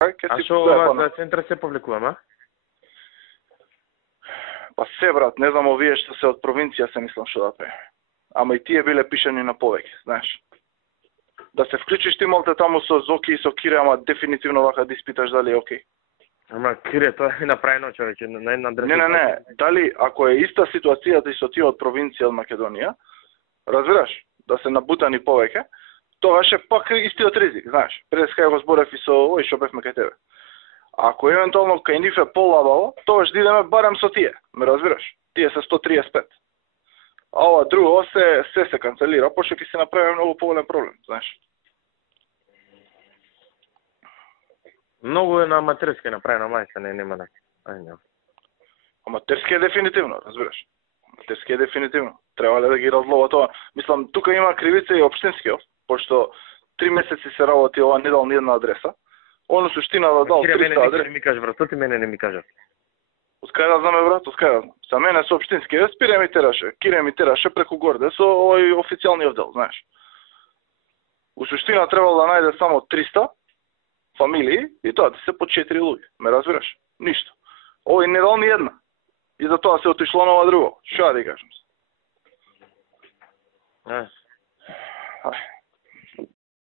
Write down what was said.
А што за центар се повлекувам, а? Па се, брат, не знам овие што се од провинција се мислам што да пре. Ама и тие биле пишани на повеќе, знаеш. Да се вклучиш ти малте таму со Зоки и со Кире, ама дефинитивно вака да испиташ дали е окей. Ама Кире, тоа е направено, човече, на една адреса. Не, дали ако е иста ситуацијата и со тие од провинција од Македонија, разбираш, да се набутани повеќе, тогаш е пак истиот ризик, знаеш. Пред кај го зборев и со ој што бевме кај тебе. Ако евентуално кај нив е полабаво, тогаш да идеме барем со тие, ме разбираш? Тие се 135. А ова друго се канцелира, пошто ќе се направи многу поголем проблем, знаеш. Многу е на аматерски направено, мајка, нема да. Аматерски е дефинитивно, разбираш. Аматерски е дефинитивно. Треба ли да ги разлова тоа? Мислам, тука има кривица и општинскиот, пошто 3 месеци се работи ова, не дал ни една адреса. Оно суштина да дал 300 адреса. Не ми кажеш, брат, ти мене не ми кажеш. Откај да знаме, брат, откај да знам. За мене со општински, Спире ми тераше, Кире ми тераше преку горде со овој официјалниот дел, знаеш. У суштина требало да најде само 300 фамилии и тоа се по 4 луѓе, ме разбираш? Ништо. Овој не дал ни една. И за тоа се отишло на ова друго. Што да ти кажам?